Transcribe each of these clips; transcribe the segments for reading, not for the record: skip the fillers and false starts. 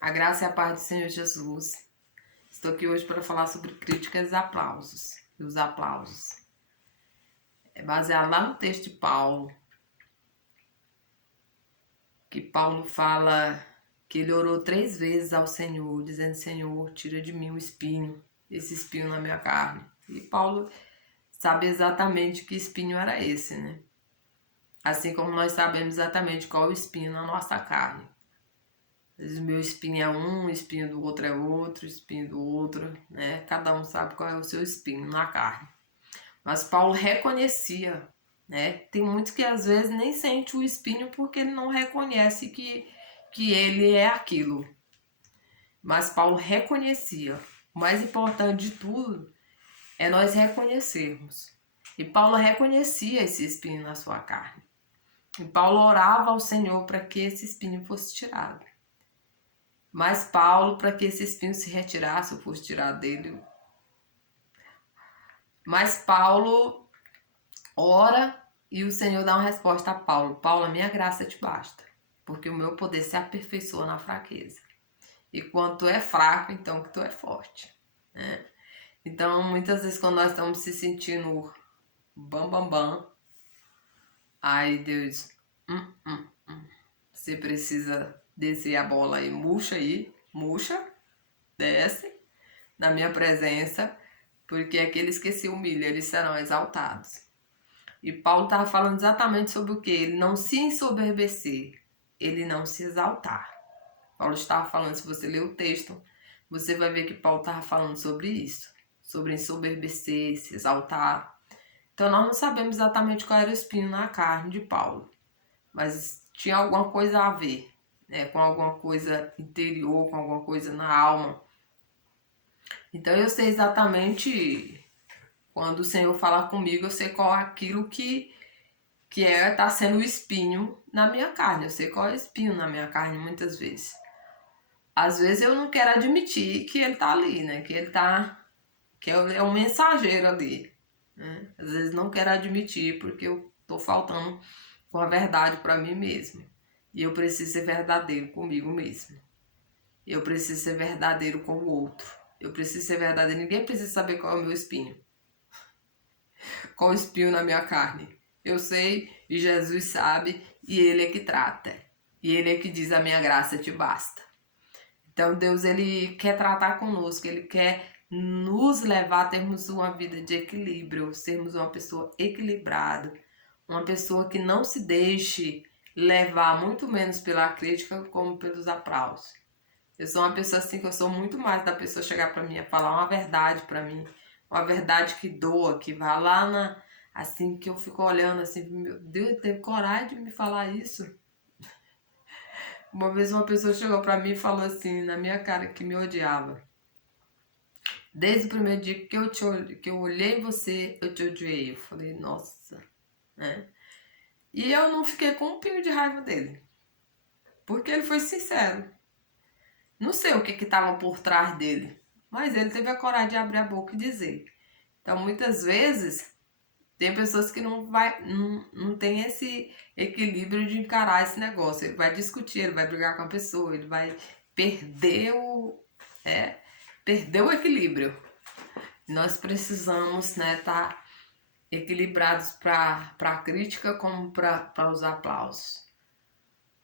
A graça e a paz do Senhor Jesus. Estou aqui hoje para falar sobre críticas e aplausos. E os aplausos. É baseado lá no texto de Paulo, que Paulo fala que ele orou 3 vezes ao Senhor, dizendo: Senhor, tira de mim o espinho, esse espinho na minha carne. E Paulo sabe exatamente que espinho era esse, né? Assim como nós sabemos exatamente qual é o espinho na nossa carne. Às vezes o meu espinho é um, o espinho do outro é outro, o espinho do outro, né? Cada um sabe qual é o seu espinho na carne. Mas Paulo reconhecia, né? Tem muitos que às vezes nem sente o espinho porque ele não reconhece que ele é aquilo. Mas Paulo reconhecia. O mais importante de tudo é nós reconhecermos. E Paulo reconhecia esse espinho na sua carne. E Paulo orava ao Senhor para que esse espinho fosse tirado. Mas Paulo, para que esse espinho se retirasse ou fosse tirado dele. Mas Paulo ora e o Senhor dá uma resposta a Paulo: Paulo, a minha graça te basta, porque o meu poder se aperfeiçoa na fraqueza. E quando tu é fraco, então que tu é forte, né? Então, muitas vezes quando nós estamos se sentindo bam, aí Deus, você precisa descer a bola aí, murcha, desce na minha presença, porque aqueles que se humilham, eles serão exaltados. E Paulo estava falando exatamente sobre o que? Ele não se ensoberbecer, ele não se exaltar. Paulo estava falando, se você ler o texto, você vai ver que Paulo estava falando sobre isso, sobre ensoberbecer, se exaltar. Então nós não sabemos exatamente qual era o espinho na carne de Paulo, mas tinha alguma coisa a ver, né, com alguma coisa interior, com alguma coisa na alma. Então eu sei exatamente quando o Senhor fala comigo, eu sei qual é aquilo que tá sendo o espinho na minha carne. Eu sei qual é o espinho na minha carne muitas vezes. Às vezes eu não quero admitir que ele tá ali, né? Que é um mensageiro ali, né? Às vezes não quero admitir porque eu tô faltando com a verdade para mim mesmo. E eu preciso ser verdadeiro comigo mesmo. Eu preciso ser verdadeiro com o outro. Eu preciso ser verdadeiro. Ninguém precisa saber qual é o meu espinho. Qual o espinho na minha carne. Eu sei e Jesus sabe e Ele é que trata. E Ele é que diz: a minha graça te basta. Então Deus, Ele quer tratar conosco. Ele quer nos levar a termos uma vida de equilíbrio. Sermos uma pessoa equilibrada. Uma pessoa que não se deixe levar muito menos pela crítica como pelos aplausos. Eu sou uma pessoa assim que eu sou muito mais da pessoa chegar para mim e falar uma verdade para mim, uma verdade que doa, que vá lá na assim que eu fico olhando assim, meu Deus, ele teve coragem de me falar isso. Uma vez uma pessoa chegou para mim e falou assim na minha cara que me odiava. Desde o primeiro dia que eu olhei você, eu te odiei. Eu falei, nossa, né? E eu não fiquei com um pingo de raiva dele, porque ele foi sincero. Não sei o que estava por trás dele, mas ele teve a coragem de abrir a boca e dizer. Então, muitas vezes, tem pessoas que não tem esse equilíbrio de encarar esse negócio. Ele vai discutir, ele vai brigar com a pessoa, ele vai perder perder o equilíbrio. Nós precisamos, né, estar equilibrados para a crítica como para os aplausos.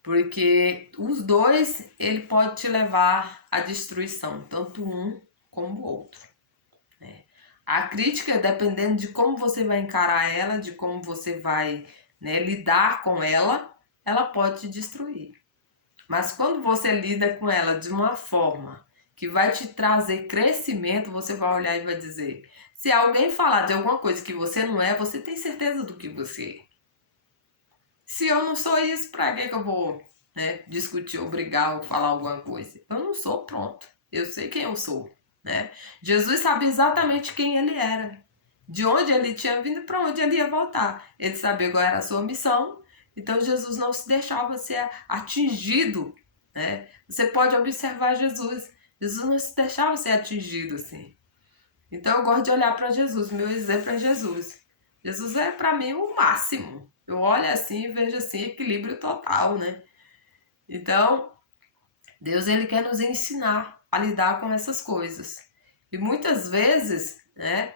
Porque os dois, ele pode te levar à destruição, tanto um como o outro, né? A crítica, dependendo de como você vai encarar ela, de como você vai, né, lidar com ela pode te destruir. Mas quando você lida com ela de uma forma que vai te trazer crescimento, você vai olhar e vai dizer: se alguém falar de alguma coisa que você não é, você tem certeza do que você é. Se eu não sou isso, pra que eu vou, né, discutir ou brigar ou falar alguma coisa? Eu não sou, pronto. Eu sei quem eu sou, né? Jesus sabia exatamente quem ele era, de onde ele tinha vindo e para onde ele ia voltar. Ele sabia qual era a sua missão, então Jesus não se deixava ser atingido, né? Você pode observar Jesus. Jesus não se deixava ser atingido assim. Então eu gosto de olhar para Jesus, meu exemplo é Jesus. Jesus é para mim o máximo. Eu olho assim e vejo assim, equilíbrio total, né? Então, Deus, ele quer nos ensinar a lidar com essas coisas. E muitas vezes, né,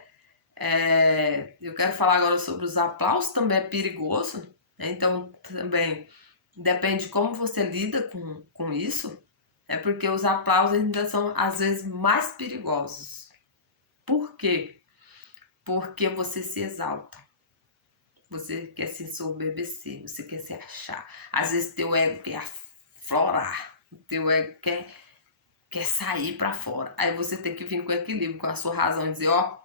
eu quero falar agora sobre os aplausos, também é perigoso, né? Então também depende de como você lida com isso, porque os aplausos ainda são às vezes mais perigosos. Por quê? Porque você se exalta, você quer se ensoberbecer, você quer se achar. Às vezes teu ego quer aflorar, teu ego quer sair pra fora. Aí você tem que vir com equilíbrio, com a sua razão e dizer, ó,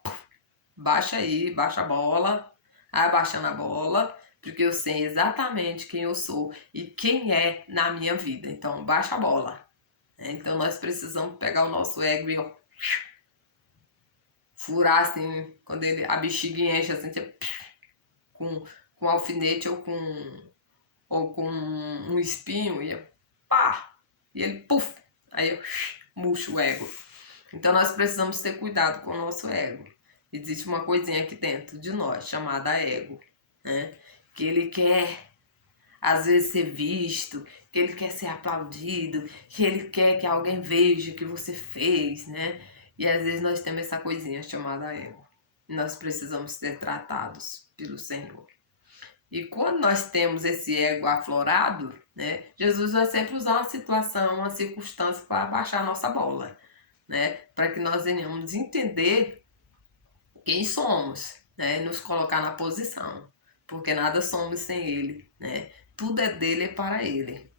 baixa aí, baixa a bola, abaixando a bola, porque eu sei exatamente quem eu sou e quem é na minha vida. Então, baixa a bola. Então, nós precisamos pegar o nosso ego e ó, furar assim, quando a bexiga enche assim, com alfinete ou com um espinho e pá, e ele puf, aí murcha o ego. Então nós precisamos ter cuidado com o nosso ego. Existe uma coisinha aqui dentro de nós chamada ego, né? Que ele quer às vezes ser visto, que ele quer ser aplaudido, que ele quer que alguém veja o que você fez, né? E às vezes nós temos essa coisinha chamada ego. E nós precisamos ser tratados pelo Senhor. E quando nós temos esse ego aflorado, né, Jesus vai sempre usar uma situação, uma circunstância para baixar a nossa bola, né, para que nós venhamos entender quem somos, né, e nos colocar na posição, porque nada somos sem Ele, né, tudo é dele e para Ele,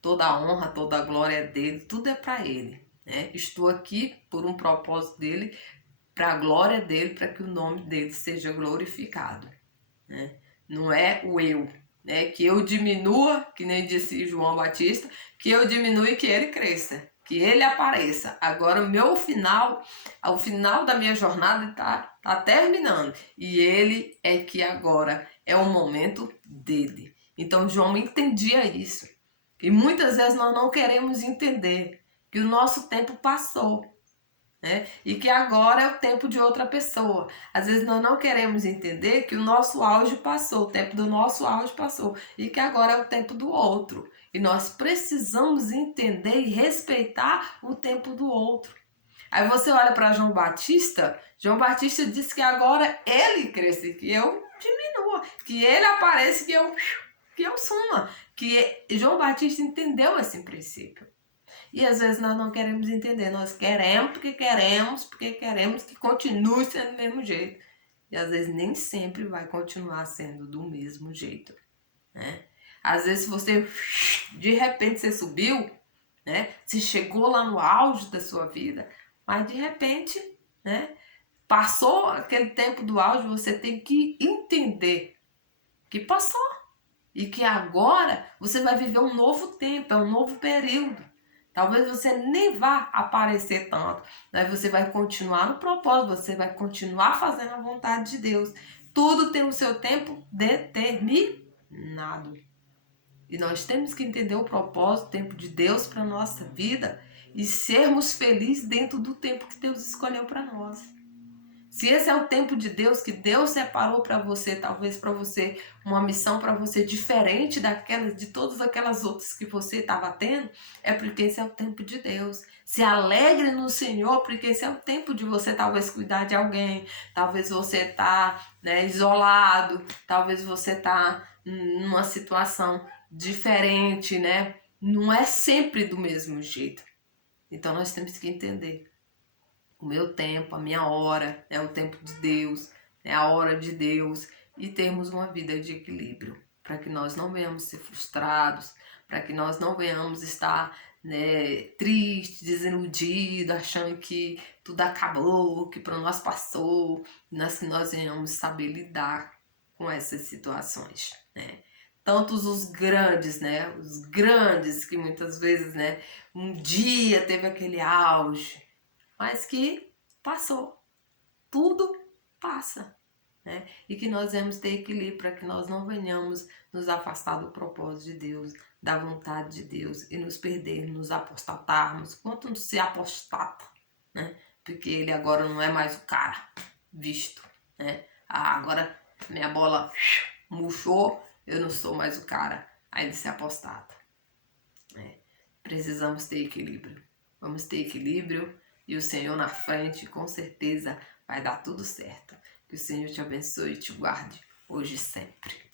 toda a honra, toda a glória é dele, tudo é para Ele, né, estou aqui por um propósito dele, para a glória dele, para que o nome dele seja glorificado, né? Não é o eu, né? Que eu diminua, que nem disse João Batista, que eu diminua e que ele cresça, que ele apareça. Agora o final da minha jornada tá terminando e ele é que agora é o momento dele. Então João entendia isso e muitas vezes nós não queremos entender que o nosso tempo passou. Né? E que agora é o tempo de outra pessoa. Às vezes nós não queremos entender que o nosso auge passou, o tempo do nosso auge passou, e que agora é o tempo do outro. E nós precisamos entender e respeitar o tempo do outro. Aí você olha para João Batista disse que agora ele cresce, que eu diminua, que ele apareça, que eu suma. Que João Batista entendeu esse princípio. E às vezes nós não queremos entender, nós queremos porque queremos que continue sendo do mesmo jeito. E às vezes nem sempre vai continuar sendo do mesmo jeito, né? Às vezes você, de repente você subiu, né? Você chegou lá no auge da sua vida, mas de repente, né? Passou aquele tempo do auge, você tem que entender que passou. E que agora você vai viver um novo tempo, é um novo período. Talvez você nem vá aparecer tanto, mas você vai continuar no propósito, você vai continuar fazendo a vontade de Deus. Tudo tem o seu tempo determinado. E nós temos que entender o propósito, o tempo de Deus para a nossa vida e sermos felizes dentro do tempo que Deus escolheu para nós. Se esse é o tempo de Deus, que Deus separou para você, talvez para você, uma missão para você diferente de todas aquelas outras que você estava tendo, é porque esse é o tempo de Deus. Se alegre no Senhor, porque esse é o tempo de você talvez cuidar de alguém, talvez você tá, né, isolado, talvez você tá numa situação diferente, né? Não é sempre do mesmo jeito. Então nós temos que entender o meu tempo, a minha hora, é o tempo de Deus, é a hora de Deus e termos uma vida de equilíbrio, para que nós não venhamos ser frustrados, para que nós não venhamos estar, né, tristes, desiludidos, achando que tudo acabou, que para nós passou, mas que nós venhamos saber lidar com essas situações, né? Tantos os grandes, né? Os grandes que muitas vezes, né? Um dia teve aquele auge, mas que passou. Tudo passa. Né? E que nós vamos ter equilíbrio para que nós não venhamos nos afastar do propósito de Deus, da vontade de Deus e nos perder, nos apostatarmos. Quanto se apostata, né? Porque ele agora não é mais o cara visto. Né? Agora minha bola murchou, eu não sou mais o cara. Aí ele se apostata. Né? precisamos ter equilíbrio. Vamos ter equilíbrio e o Senhor na frente, com certeza vai dar tudo certo. Que o Senhor te abençoe e te guarde hoje e sempre.